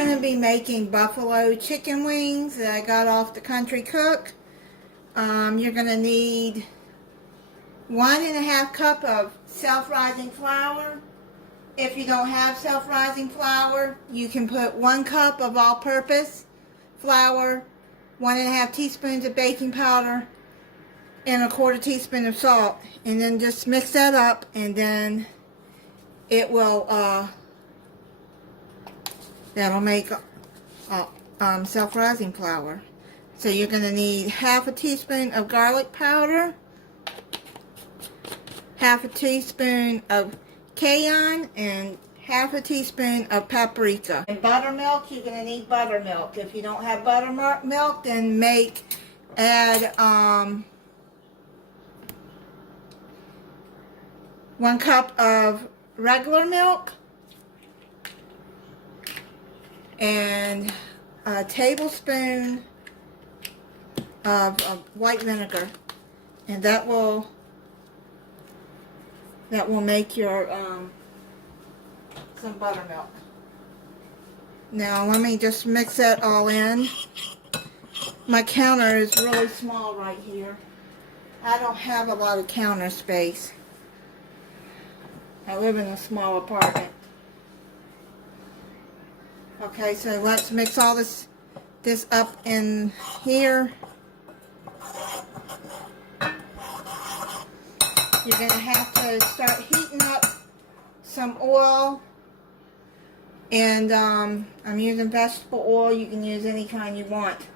going to be making buffalo chicken wings that I got off the Country Cook. You're going to need 1.5 cup of self-rising flour. If you don't have self-rising flour, you can put 1 cup of all-purpose flour, 1.5 teaspoons of baking powder, and 1/4 teaspoon of salt, and then just mix that up, and then it will that'll make self-rising flour. So you're going to need 1/2 teaspoon of garlic powder, 1/2 teaspoon of cayenne, and 1/2 teaspoon of paprika. And buttermilk, you're going to need buttermilk. If you don't have buttermilk, then add 1 cup of regular milk and a tablespoon of white vinegar, and that will make your some buttermilk. Now let me just mix that all in. My counter is really small right here. I don't have a lot of counter space. I live in a small apartment. Okay, so let's mix all this up in here. You're going to have to start heating up some oil. And I'm using vegetable oil. You can use any kind you want.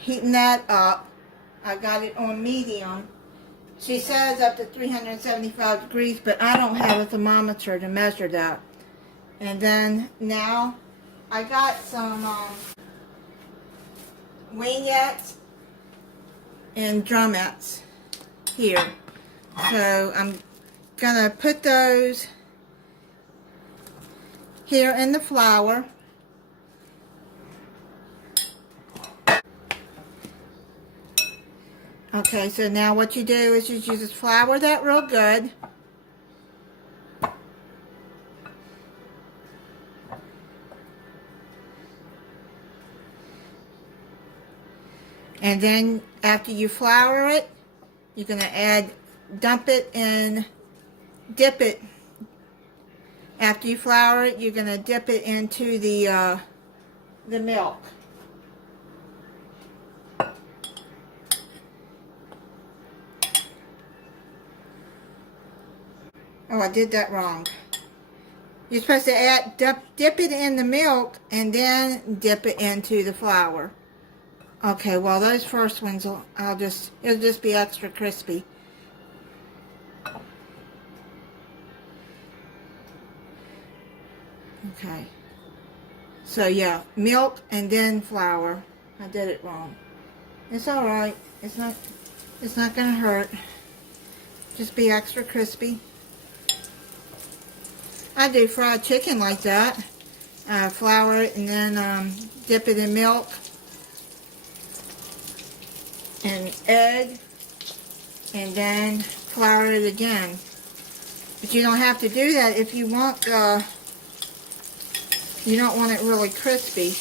Heating that up. I got it on medium. She says up to 375 degrees, but I don't have a thermometer to measure that. And then now I got some wingettes and drumettes here. So I'm gonna put those here in the flour. Okay, so now what you do is you just flour that real good. And then after you flour it, you're going to dip it. After you flour it, you're going to dip it into the milk. Oh, I did that wrong. You're supposed to dip it in the milk and then dip it into the flour. Okay, well those first ones it'll just be extra crispy. Okay. So yeah, milk and then flour. I did it wrong. It's all right. It's not gonna hurt. Just be extra crispy. I do fried chicken like that. Flour it and then dip it in milk and egg, and then flour it again. But you don't have to do that if you want. You don't want it really crispy.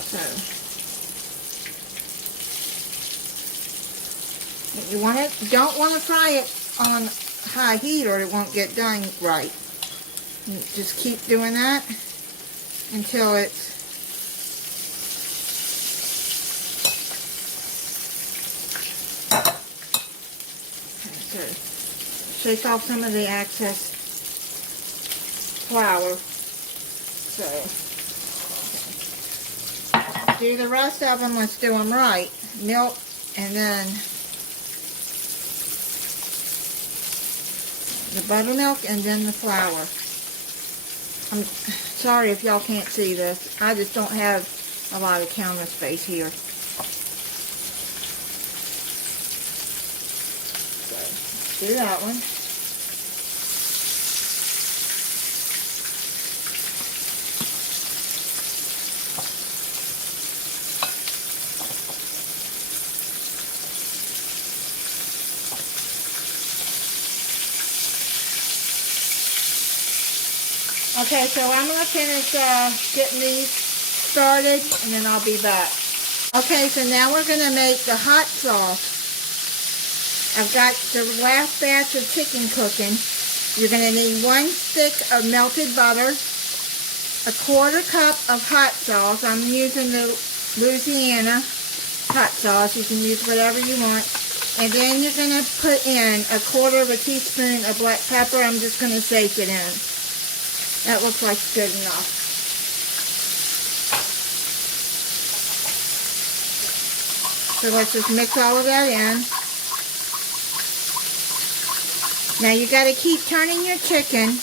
So don't want to fry it on high heat or it won't get done right. You just keep doing that until it's okay. So shake off some of the excess flour. So do the rest of them. Let's do them right. Milk and then the buttermilk and then the flour. I'm sorry if y'all can't see this. I just don't have a lot of counter space here. So, do that one. Okay, so I'm going to finish getting these started, and then I'll be back. Okay, so now we're going to make the hot sauce. I've got the last batch of chicken cooking. You're going to need 1 stick of melted butter, 1/4 cup of hot sauce. I'm using the Louisiana hot sauce. You can use whatever you want. And then you're going to put in 1/4 teaspoon of black pepper. I'm just going to shake it in. That looks like good enough. So let's just mix all of that in. Now you got to keep turning your chicken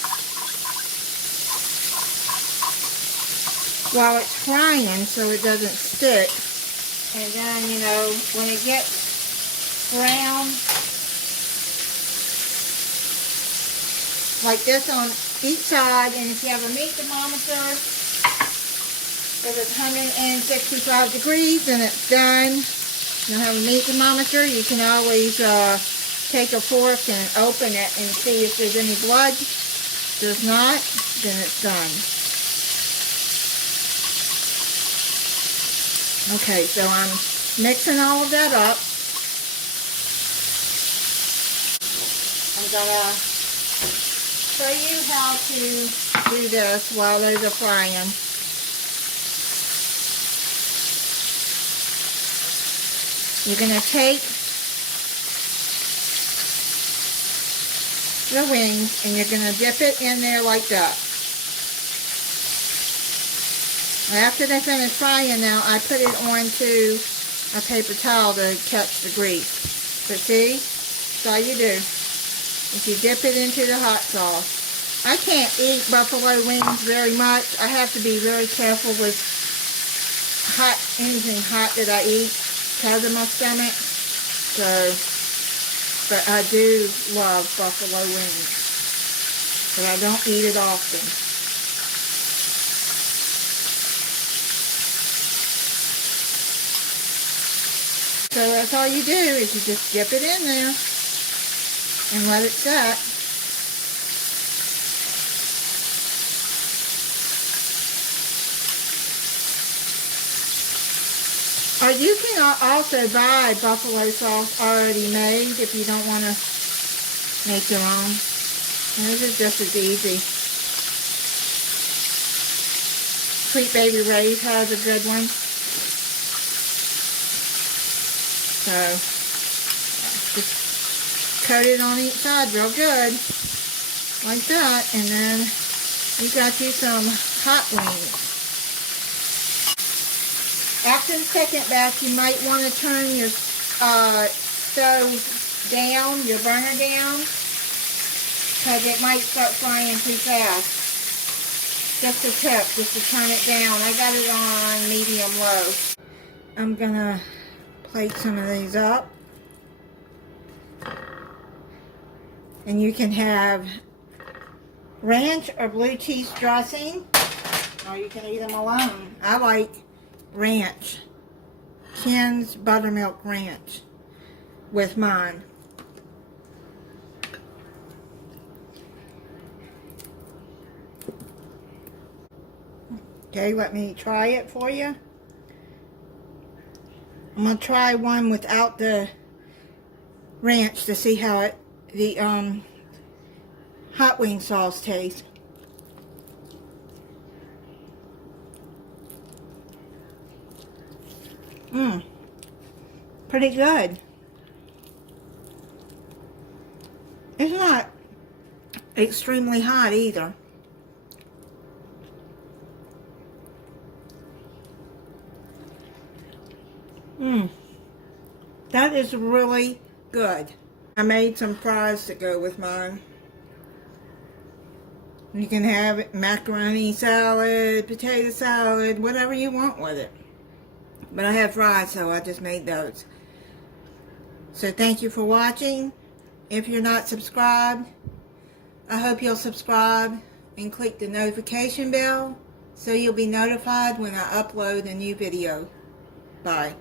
while it's frying so it doesn't stick. And then, you know, when it gets brown like this on each side, and if you have a meat thermometer, if it's 165 degrees and it's done, you don't have a meat thermometer, you can always take a fork and open it and see if there's any blood. If there's not, then it's done. Okay, so I'm mixing all of that up. I'm gonna show you how to do this while those are frying. You're gonna take the wings and you're gonna dip it in there like that. After they finish frying now, I put it onto a paper towel to catch the grease. But see, that's all you do. If you dip it into the hot sauce. I can't eat buffalo wings very much. I have to be very careful with anything hot that I eat because of my stomach. So, but I do love buffalo wings. But I don't eat it often. So that's all you do is you just dip it in there and let it set. Or you can also buy buffalo sauce already made if you don't want to make your own. And this is just as easy. Sweet Baby Ray's has a good one. So, just coat it on each side real good, like that, and then you got you some hot wings. After the second batch, you might want to turn your stove down, your burner down, because it might start frying too fast. Just a tip, just to turn it down. I got it on medium-low. I'm going to plate some of these up. And you can have ranch or blue cheese dressing, or you can eat them alone. I like ranch. Ken's Buttermilk Ranch with mine. Okay, let me try it for you. I'm going to try one without the ranch to see how the hot wing sauce tastes. Pretty good. It's not extremely hot either. That is really good. I made some fries to go with mine. You can have macaroni salad, potato salad, whatever you want with it. But I have fries, so I just made those. So thank you for watching. If you're not subscribed, I hope you'll subscribe and click the notification bell so you'll be notified when I upload a new video. Bye.